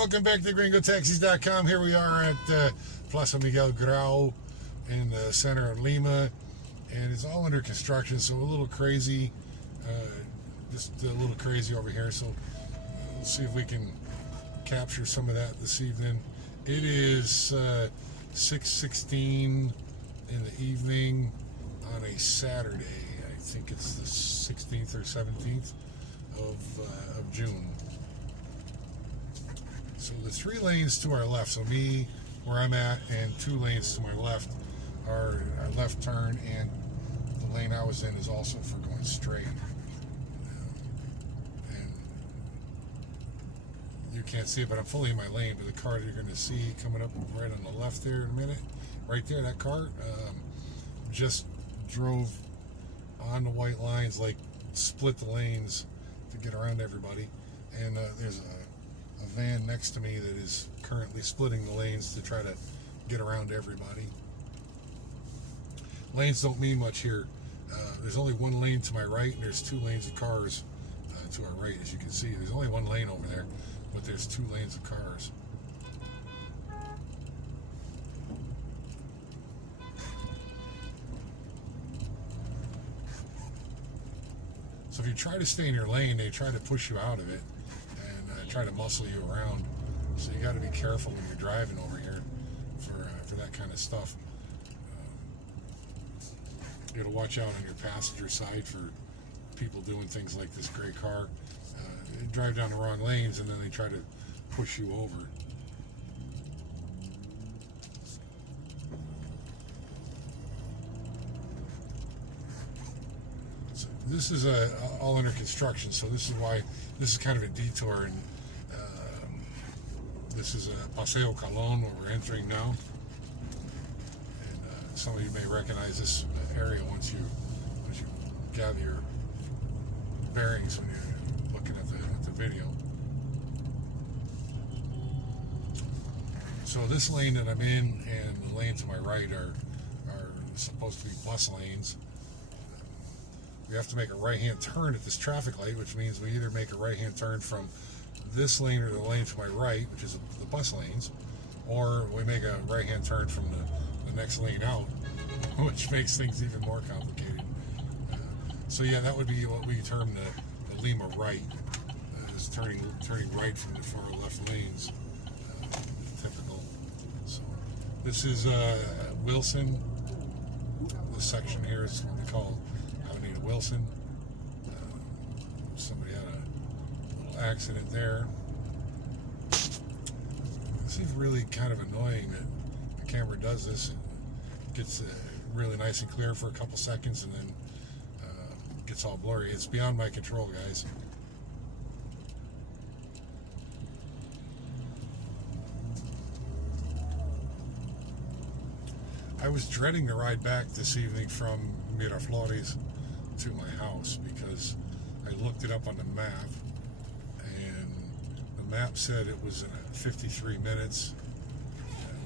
welcome back to gringotaxis.com. Here we are at Plaza Miguel Grau in the center of Lima, and it's all under construction, so a little crazy, just a little crazy over here. So we'll see if we can capture some of that this evening. It is 6:16 in the evening on a Saturday. I think it's the 16th or 17th of June. So the 3 lanes to our left, so me where I'm at, and 2 lanes to my left are our left turn, and the lane I was in is also for going straight. And you can't see it, but I'm fully in my lane. But the car you're going to see coming up right on the left there in a minute, right there, that car just drove on the white lines, like split the lanes to get around everybody. And there's a van next to me that is currently splitting the lanes to try to get around everybody. Lanes don't mean much here. There's only 1 lane to my right, and there's 2 lanes of cars to our right. As you can see, there's only 1 lane over there, but there's 2 lanes of cars. So if you try to stay in your lane, they try to push you out of it and try to muscle you around. So you got to be careful when you're driving over here for that kind of stuff. You got to watch out on your passenger side for people doing things like this gray car. They drive down the wrong lanes and then they try to push you over. So this is all under construction, so this is why this is kind of a detour, and this is a Paseo Calon where we're entering now. And some of you may recognize this area once you gather your bearings when you're looking at the video. So this lane that I'm in and the lane to my right are supposed to be bus lanes. We have to make a right-hand turn at this traffic light, which means we either make a right-hand turn from this lane or the lane to my right, which is the bus lanes, or we make a right-hand turn from the next lane out, which makes things even more complicated. So yeah, that would be what we term the Lima right, is turning right from the far left lanes, typical. So this is Wilson. This section here is what we call Avenida Wilson. Somebody had a little accident there. This is really kind of annoying that the camera does this. It gets really nice and clear for a couple seconds and then gets all blurry. It's beyond my control, guys. I was dreading the ride back this evening from Miraflores to my house because I looked it up on the map, and the map said it was 53 minutes,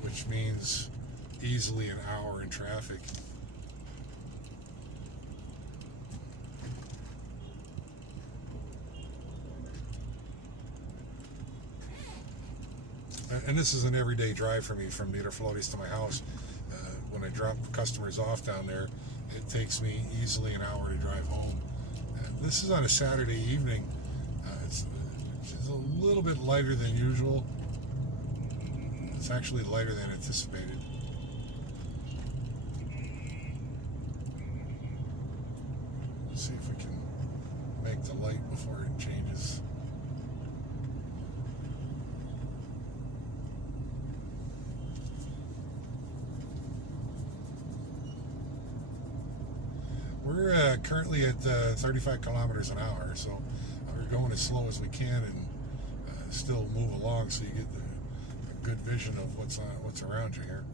which means easily an hour in traffic. And this is an everyday drive for me from Miraflores to my house. When I drop customers off down there, it takes me easily an hour to drive home. And this is on a Saturday evening. It's a little bit lighter than usual. It's actually lighter than anticipated. Let's see if we can make the light before it changes. We're currently at 35 kilometers an hour, so we're going as slow as we can and still move along, so you get a good vision of what's around you here.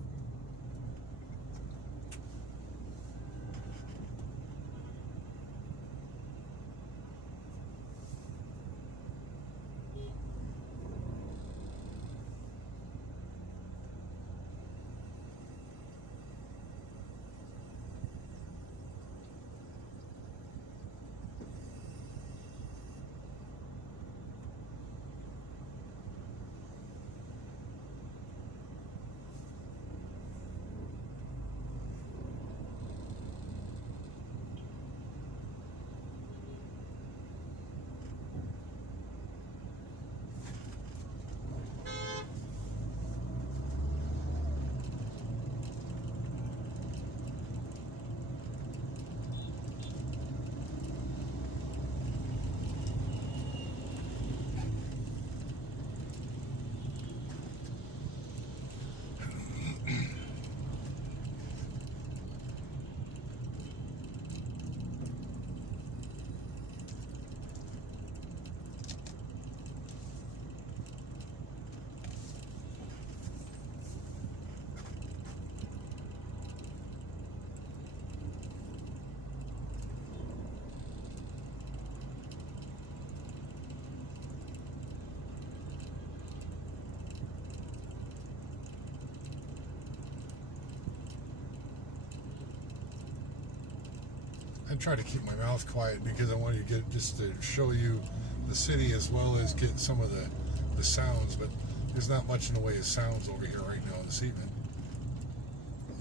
try to keep my mouth quiet because I want to get just to show you the city as well as get some of the sounds, but there's not much in the way of sounds over here right now this evening.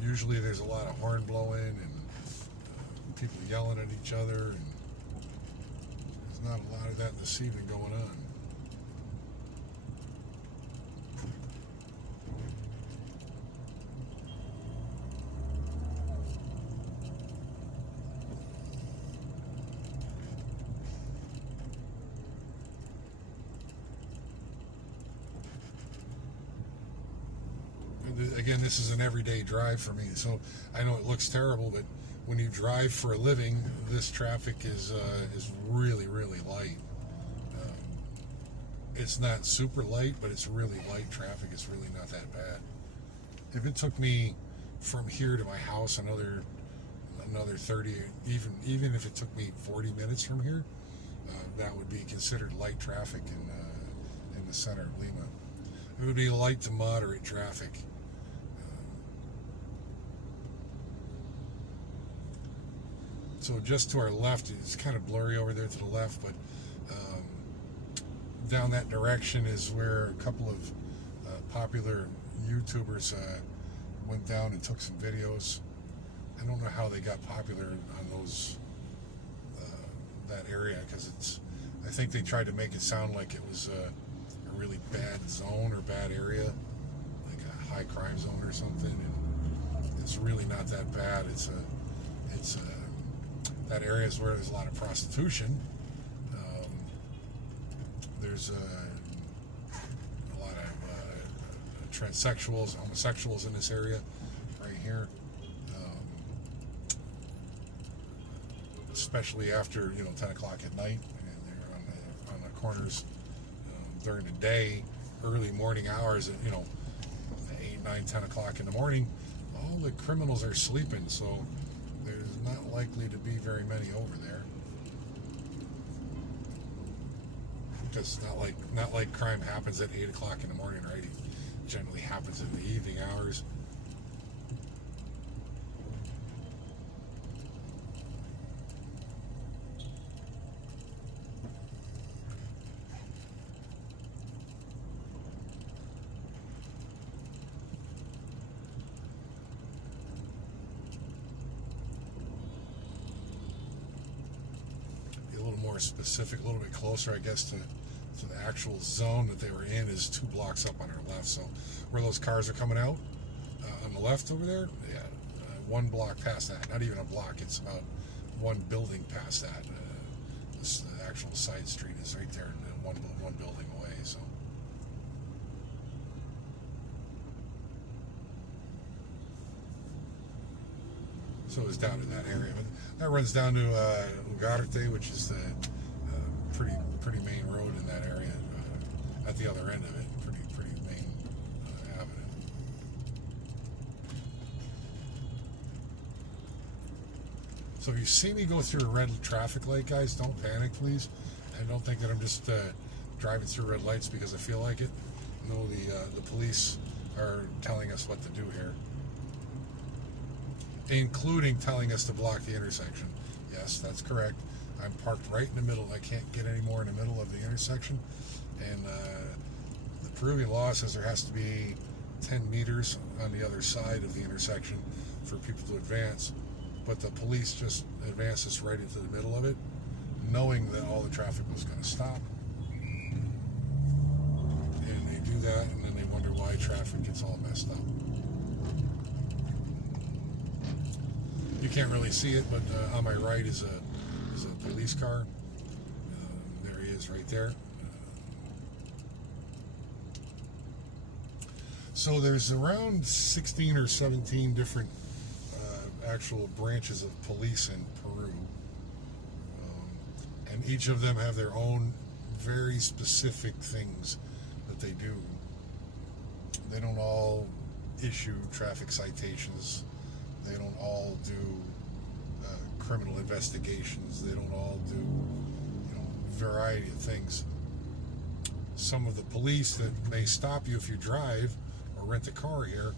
Usually there's a lot of horn blowing and people yelling at each other, and there's not a lot of that this evening going on. Again, this is an everyday drive for me, so I know it looks terrible, but when you drive for a living, this traffic is really, really light. It's not super light, but it's really light traffic. It's really not that bad. If it took me from here to my house another 30, even if it took me 40 minutes from here, that would be considered light traffic in the center of Lima. It would be light to moderate traffic. So just to our left, it's kind of blurry over there to the left, but down that direction is where a couple of popular YouTubers went down and took some videos. I don't know how they got popular on those that area, because I think they tried to make it sound like it was a really bad zone or bad area, like a high crime zone or something, and it's really not that bad. It's that area is where there's a lot of prostitution. There's a lot of transsexuals, homosexuals in this area right here, especially after 10 o'clock at night, and they're on the corners during the day, early morning hours at 8, 9, 10 o'clock in the morning. All the criminals are sleeping, so there's not likely to be very many over there, because it's not like crime happens at 8 o'clock in the morning, right? It generally happens in the evening hours. More specific, a little bit closer, I guess, to the actual zone that they were in is 2 blocks up on our left. So where those cars are coming out on the left over there, yeah, 1 block past that, not even a block, it's about 1 building past that. The actual side street is right there, one building away. So it's down to that area. But that runs down to Ugarte, which is the pretty main road in that area. At the other end of it, pretty main avenue. So if you see me go through a red traffic light, guys, don't panic, please, and don't think that I'm just driving through red lights because I feel like it. No, the police are telling us what to do here, including telling us to block the intersection. Yes, that's correct. I'm parked right in the middle. I can't get any more in the middle of the intersection. And the Peruvian law says there has to be 10 meters on the other side of the intersection for people to advance. But the police just advanced us right into the middle of it, knowing that all the traffic was going to stop. And they do that, and then they wonder why traffic gets all messed up. You can't really see it, but on my right is a police car. There he is right there. So there's around 16 or 17 different actual branches of police in Peru. And each of them have their own very specific things that they do. They don't all issue traffic citations. They don't all do criminal investigations. They don't all do, variety of things. Some of the police that may stop you if you drive or rent a car here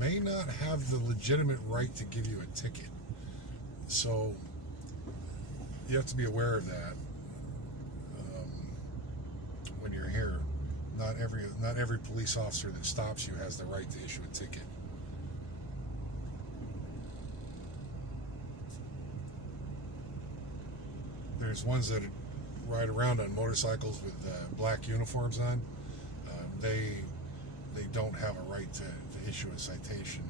may not have the legitimate right to give you a ticket. So you have to be aware of that when you're here. Not every police officer that stops you has the right to issue a ticket. There's ones that ride around on motorcycles with black uniforms on. They don't have a right to issue a citation,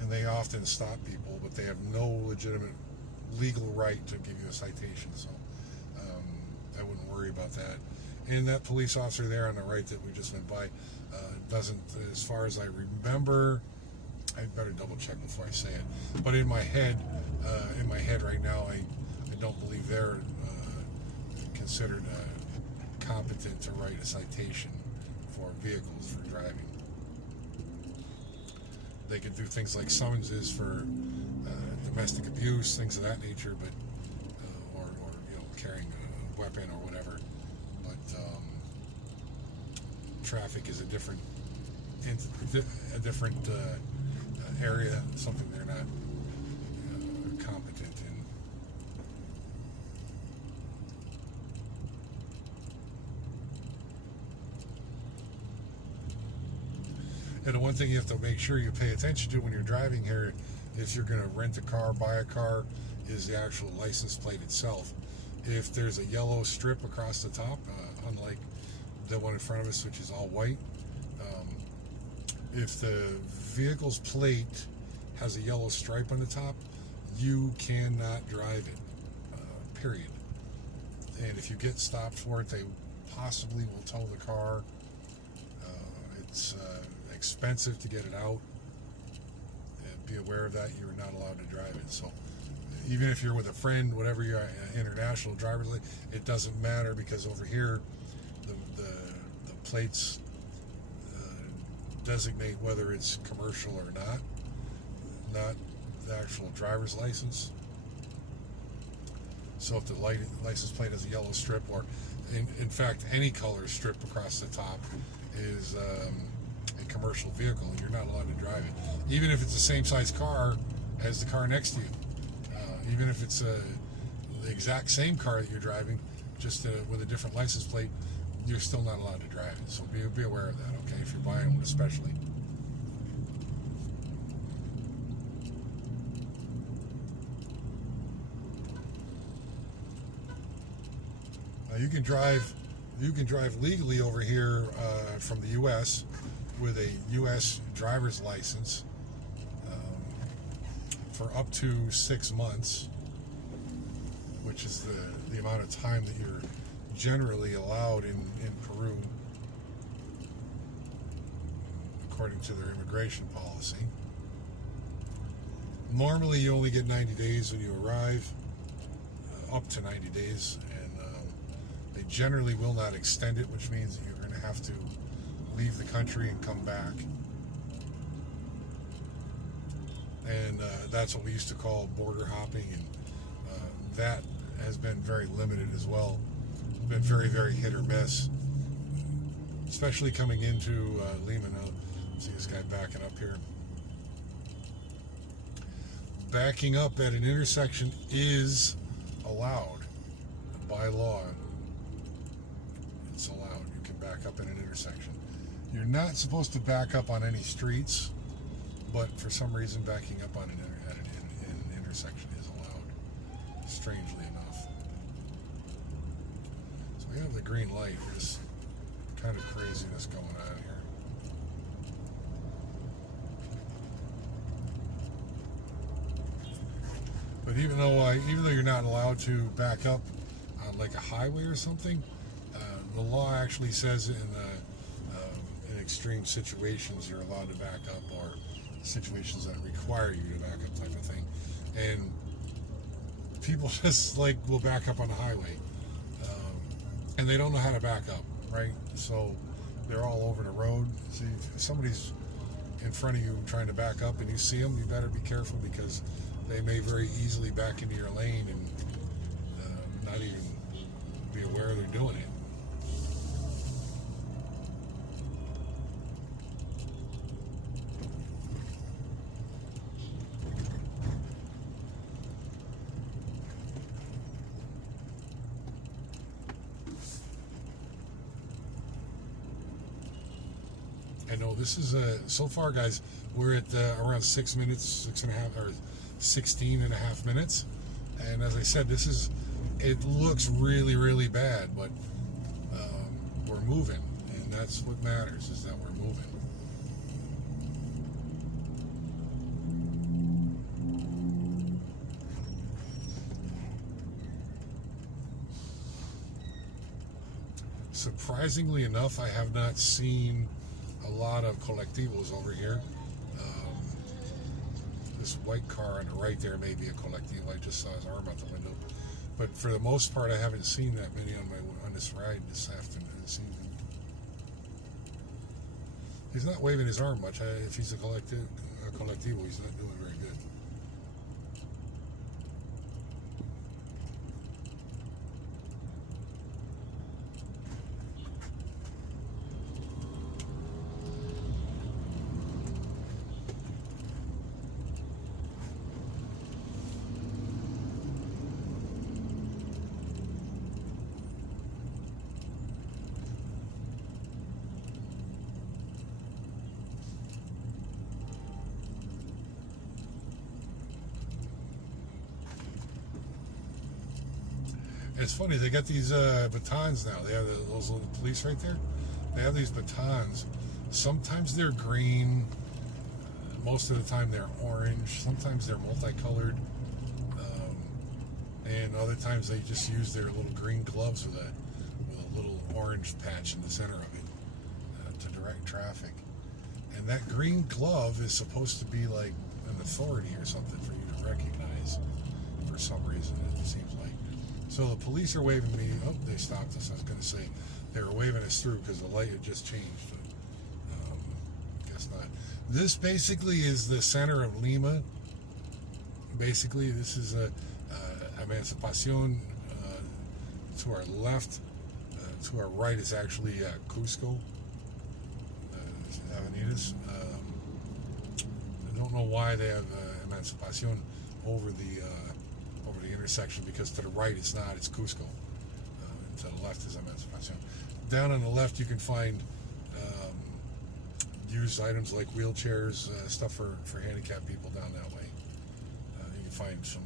and they often stop people, but they have no legitimate legal right to give you a citation. So I wouldn't worry about that. And that police officer there on the right that we just went by doesn't, as far as I remember, I better double check before I say it. But in my head right now, I don't believe they're considered competent to write a citation for vehicles for driving. They could do things like summonses for domestic abuse, things of that nature, but or carrying a weapon or whatever. But traffic is a different area, something they're not competent in. And the one thing you have to make sure you pay attention to when you're driving here, if you're going to rent a car, buy a car, is the actual license plate itself. If there's a yellow strip across the top, unlike the one in front of us, which is all white, if the vehicle's plate has a yellow stripe on the top, you cannot drive it, period. And if you get stopped for it, they possibly will tow the car. It's expensive to get it out. And be aware of that. You're not allowed to drive it. So even if you're with a friend, whatever your international driver's license, it doesn't matter, because over here the plates designate whether it's commercial or not the actual driver's license. So if the license plate has a yellow strip, or in fact any color strip across the top, is a commercial vehicle, and you're not allowed to drive it, even if it's the same size car as the car next to you. Even if it's the exact same car that you're driving, just with a different license plate, you're still not allowed to drive it. So be aware of that, okay, if you're buying one especially. You can drive legally over here from the U.S. with a U.S. driver's license for up to 6 months, which is the amount of time that you're generally allowed in Peru, according to their immigration policy. Normally you only get 90 days when you arrive, up to 90 days, and they generally will not extend it, which means that you're going to have to leave the country and come back. And that's what we used to call border hopping, and that has been very limited as well. It's been very, very hit or miss, especially coming into Lima. Now, see this guy backing up here. Backing up at an intersection is allowed by law. It's allowed. You can back up at an intersection. You're not supposed to back up on any streets, but for some reason backing up on an intersection is allowed, strangely enough. So we have the green light. There's kind of craziness going on here. But even though you're not allowed to back up on like a highway or something, the law actually says in extreme situations you're allowed to back up, or situations that require you to back up, type of thing. And people just will back up on the highway, and they don't know how to back up, right? So they're all over the road. See, if somebody's in front of you trying to back up and you see them, you better be careful, because they may very easily back into your lane and not even be aware they're doing it. I know this is so far, guys. We're at around 6 minutes, 6.5 or 16.5 minutes, and as I said, it looks really, really bad, but we're moving, and that's what matters, is that we're moving. Surprisingly enough, I have not seen a lot of colectivos over here. This white car on the right there may be a colectivo. I just saw his arm out the window. But for the most part, I haven't seen that many on this ride this afternoon, this evening. He's not waving his arm much. If he's a colectivo, he's not doing very good. It's funny, they got these batons now. They have those little police right there. They have these batons. Sometimes they're green. Most of the time they're orange. Sometimes they're multicolored. And other times they just use their little green gloves with a little orange patch in the center of it to direct traffic. And that green glove is supposed to be like an authority or something for you to recognize for some reason, it seems like. So the police are waving me. Oh, they stopped us. I was going to say they were waving us through because the light had just changed. But, guess not. This basically is the center of Lima. Basically, this is Emancipacion. To our left, to our right is actually Cusco, Avenidas. I don't know why they have Emancipacion over the intersection, because to the right it's not, it's Cusco. To the left is Emancipacion. Down on the left you can find used items like wheelchairs, stuff for handicapped people down that way. You can find some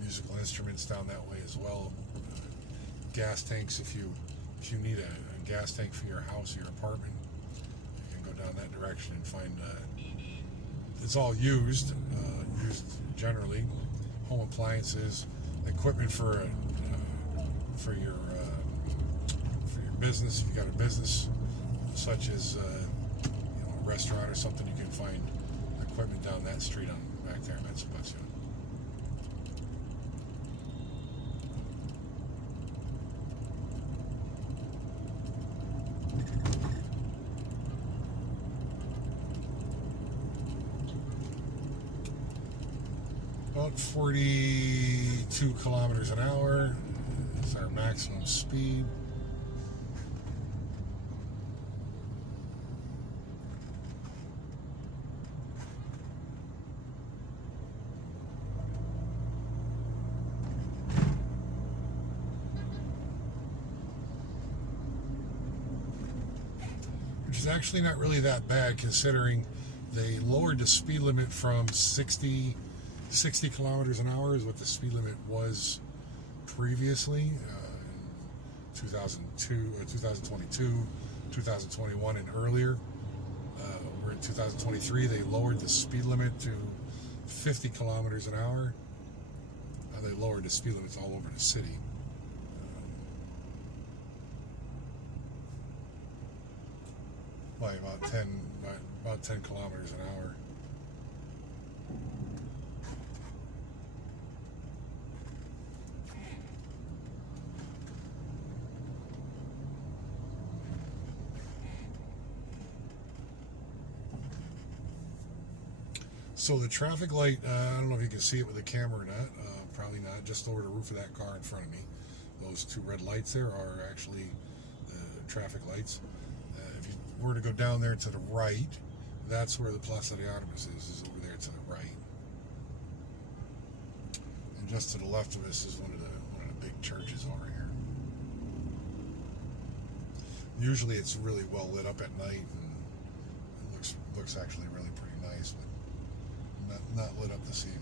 musical instruments down that way as well. Gas tanks, if you need a gas tank for your house or your apartment, you can go down that direction and find it's all used generally. Home appliances, equipment for your business. If you got a business such as a restaurant or something, you can find equipment down that street on back there in Emancipacion. About 42 kilometers an hour is our maximum speed. Which is actually not really that bad, considering they lowered the speed limit from 60 kilometers an hour is what the speed limit was previously in 2002, 2022, 2021, and earlier. We're in 2023. They lowered the speed limit to 50 kilometers an hour. They lowered the speed limits all over the city. By about 10 kilometers an hour. So the traffic light, I don't know if you can see it with the camera or not, probably not, just over the roof of that car in front of me. Those two red lights there are actually the traffic lights. If you were to go down there to the right, that's where the Plaza de Armas is over there to the right. And just to the left of us is one of the big churches over here. Usually it's really well lit up at night, and looks actually really pretty nice, but not lit up this evening.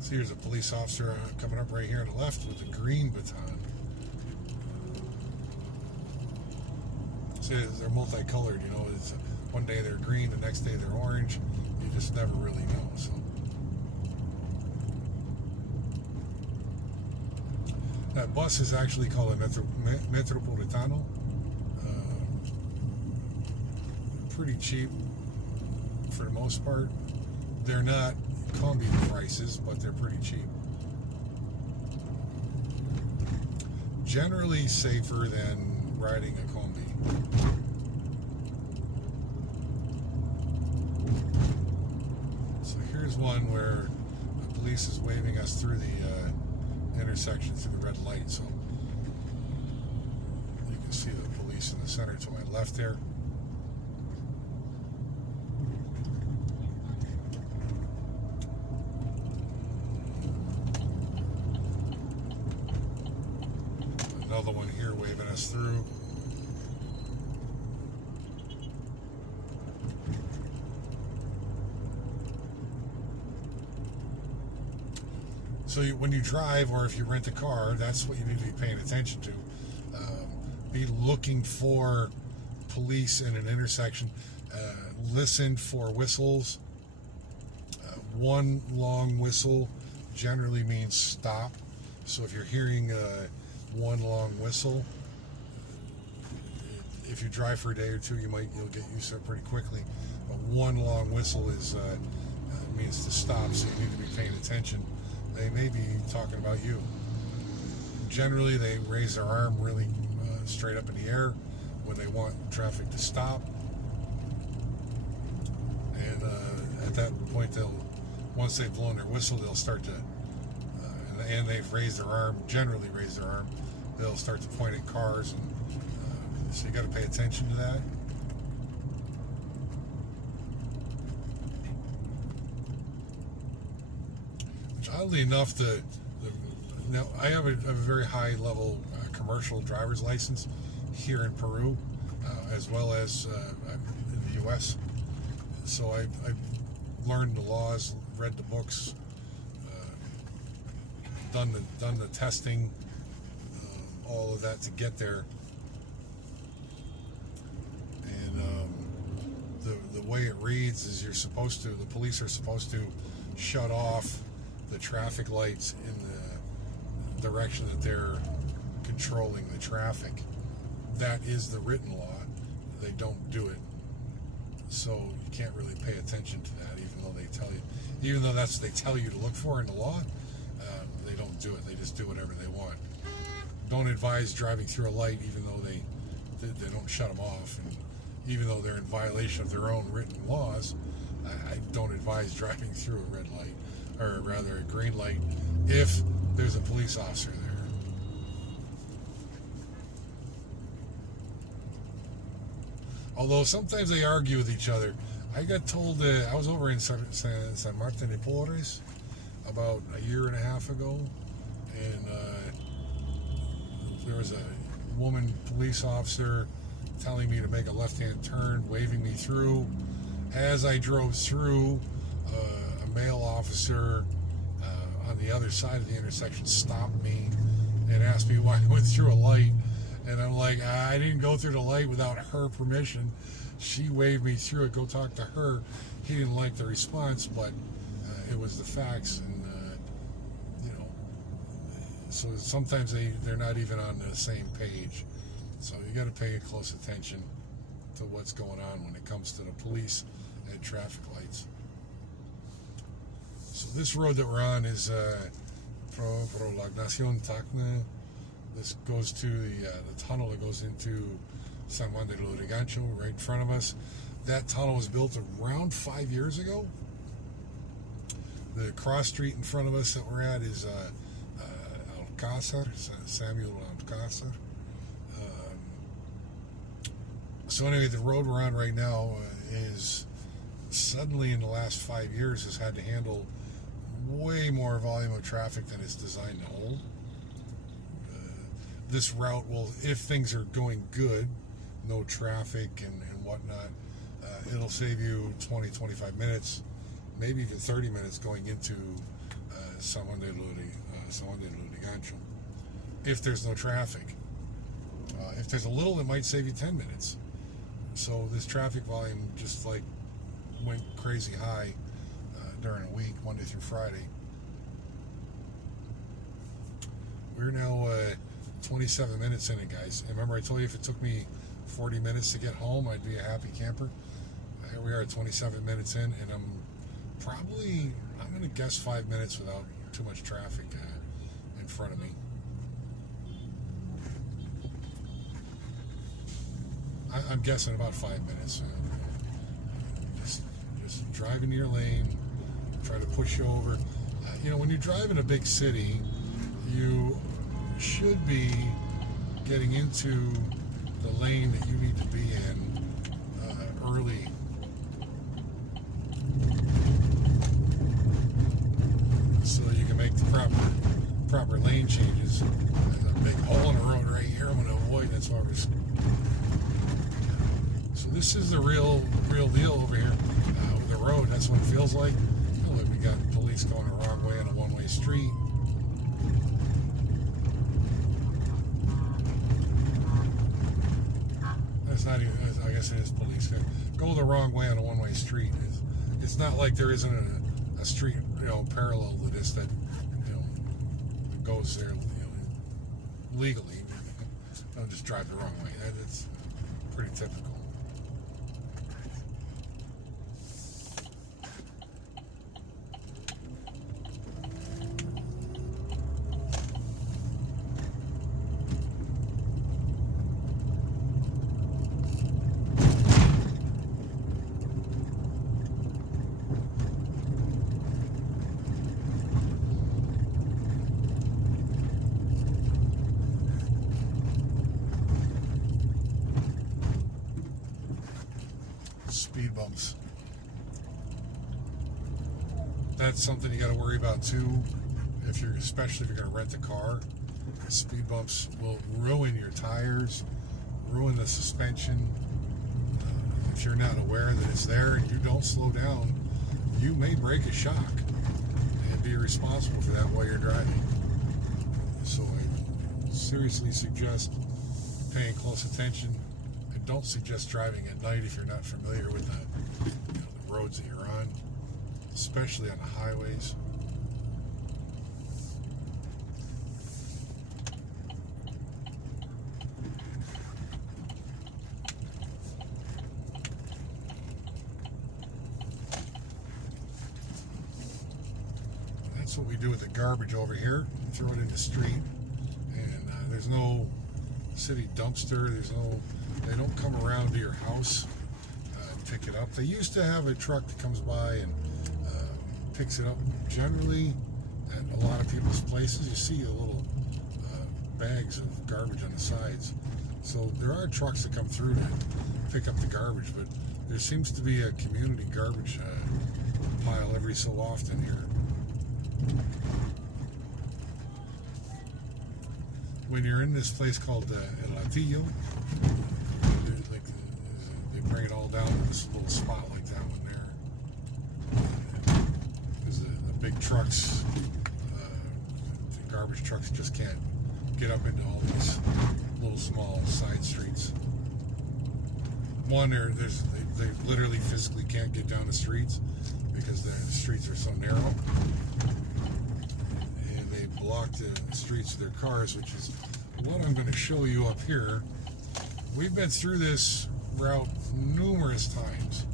So here's a police officer coming up right here on the left with a green baton. See, they're multicolored, you know. It's one day they're green, the next day they're orange. You just never really know. So that bus is actually called a Metropolitano. Pretty cheap for the most part. They're not combi prices, but they're pretty cheap. Generally safer than riding a combi. So here's one where the police is waving us through the intersection through the red light. So you can see the police in the center to my left there. Another one here waving us through. So when you drive, or if you rent a car, that's what you need to be paying attention to. Be looking for police in an intersection. Listen for whistles. One long whistle generally means stop. So if you're hearing one long whistle, if you drive for a day or two, you'll get used to it pretty quickly. But one long whistle is means to stop, so you need to be paying attention. They may be talking about you. Generally, they raise their arm really straight up in the air when they want traffic to stop, and at that point, once they've blown their whistle, they'll start to and they've raised their arm, generally raised their arm, they'll start to point at cars, and so you got to pay attention to that. Which, oddly enough, now I have a very high level commercial driver's license here in Peru, as well as in the U.S. So I've learned the laws, read the books, done the testing, all of that to get there. And the way it reads is the police are supposed to shut off the traffic lights in the direction that they're controlling the traffic. That is the written law. They don't do it. So you can't really pay attention to that, even though they tell you, even though that's what they tell you to look for in the law. They don't do it. They just do whatever they want. Don't advise driving through a light, even though they don't shut them off, and even though they're in violation of their own written laws. I don't advise driving through a red light, or rather a green light, if there's a police officer there. Although sometimes they argue with each other. I got told I was over in San Martin de Porres about a year and a half ago, and there was a woman police officer telling me to make a left-hand turn, waving me through. As I drove through, a male officer on the other side of the intersection stopped me and asked me why I went through a light, and I'm like, I didn't go through the light without her permission. She waved me through it. Go talk to her. He didn't like the response, but it was the facts, and so sometimes they're not even on the same page. So you got to pay close attention to what's going on when it comes to the police and traffic lights. So this road that we're on is Prolongación Tacna. This goes to the tunnel that goes into San Juan de Lurigancho right in front of us. That tunnel was built around 5 years ago. The cross street in front of us that we're at is Alcázar, Samuel Alcázar. So anyway, the road we're on right now is suddenly in the last 5 years has had to handle way more volume of traffic than it's designed to hold. This route will, if things are going good, no traffic and whatnot, it'll save you 20-25 minutes, maybe even 30 minutes going into San Juan de Lurigancho, if there's no traffic. If there's a little, it might save you 10 minutes. So this traffic volume just like went crazy high during a week, Monday through Friday. We're now 27 minutes in it, guys. And remember I told you if it took me 40 minutes to get home, I'd be a happy camper. Here we are 27 minutes in, and I'm going to guess 5 minutes without too much traffic in front of me. I'm guessing about 5 minutes. Just drive into your lane, try to push you over. When you drive in a big city, you should be getting into the lane that you need to be in early. So you can make the proper lane changes. There's a big hole in the road right here I'm going to avoid. That's why we're... So this is the real deal over here. With the road, that's what it feels like. Look, we got police going the wrong way on a one-way street. That's not even, I guess it is police. Go the wrong way on a one-way street. It's not like there isn't a street, parallel to this that, goes there, legally. Don't just drive the wrong way. That's pretty typical. Speed bumps. That's something you got to worry about too. Especially if you're going to rent a car, speed bumps will ruin your tires, ruin the suspension. If you're not aware that it's there and you don't slow down, you may break a shock and be responsible for that while you're driving. So I seriously suggest paying close attention. Don't suggest driving at night if you're not familiar with the roads that you're on, especially on the highways. That's what we do with the garbage over here. Throw it in the street, and there's no city dumpster. They don't come around to your house and pick it up. They used to have a truck that comes by and picks it up. Generally, at a lot of people's places, you see the little bags of garbage on the sides. So there are trucks that come through to pick up the garbage, but there seems to be a community garbage pile every so often here. When you're in this place called El Latillo, they bring it all down to this little spot like that one there. Because the big trucks, the garbage trucks just can't get up into all these little small side streets. One, they literally physically can't get down the streets because the streets are so narrow. And they block the streets of their cars, which is what I'm going to show you up here. We've been through this route numerous times.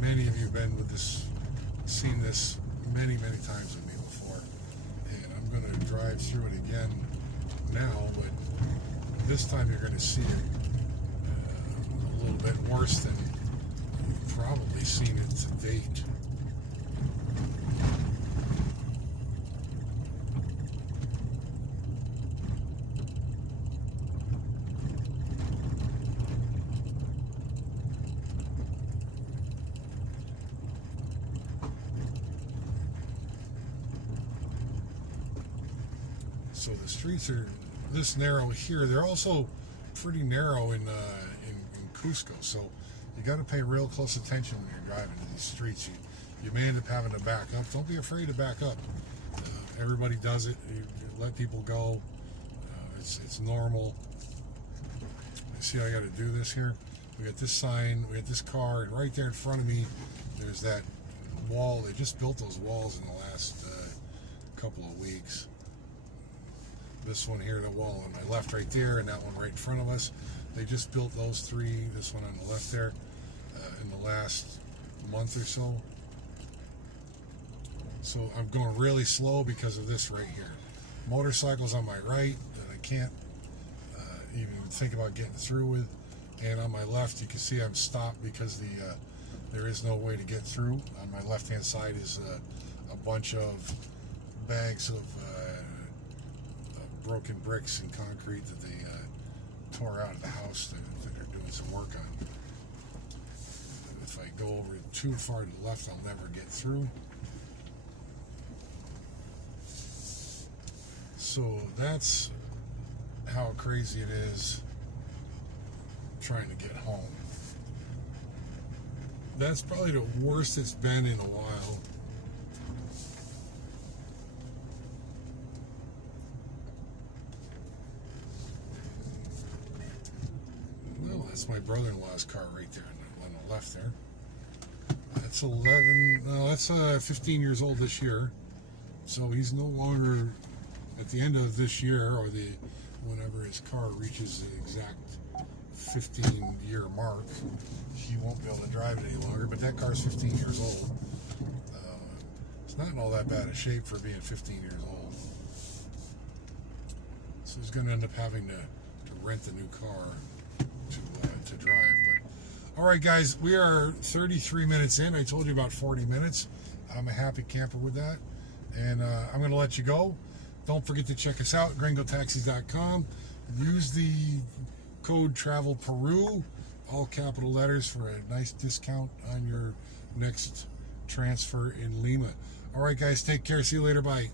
Many of you have been with this, seen this many times with me before. And I'm going to drive through it again now, but this time you're going to see it a little bit worse than you've probably seen it to date. So the streets are this narrow here. They're also pretty narrow in Cusco. So you got to pay real close attention when you're driving to these streets. You may end up having to back up. Don't be afraid to back up. Everybody does it. You let people go. It's normal. You see how I got to do this here? We got this sign, we got this car, and right there in front of me, there's that wall. They just built those walls in the last couple of weeks. This one here, the wall on my left right there, and that one right in front of us. They just built those three, this one on the left there, in the last month or so. So I'm going really slow because of this right here. Motorcycles on my right that I can't even think about getting through with. And on my left, you can see I'm stopped because there is no way to get through. On my left-hand side is a bunch of bags of broken bricks and concrete that they tore out of the house that they're doing some work on. If I go over too far to the left, I'll never get through. So that's how crazy it is trying to get home. That's probably the worst it's been in a while. Well, that's my brother-in-law's car right there on the left there. That's 11, no, that's 15 years old this year. So he's no longer, at the end of this year, or whenever his car reaches the exact 15-year mark, he won't be able to drive it any longer. But that car's 15 years old. It's not in all that bad a shape for being 15 years old. So he's going to end up having to rent a new car to drive. But all right, guys, we are 33 minutes in. I told you about 40 minutes. I'm a happy camper with that, and I'm going to let you go. Don't forget to check us out, gringotaxis.com. Use the code TRAVELPERU, all capital letters, for a nice discount on your next transfer in Lima. All right, guys, take care. See you later. Bye.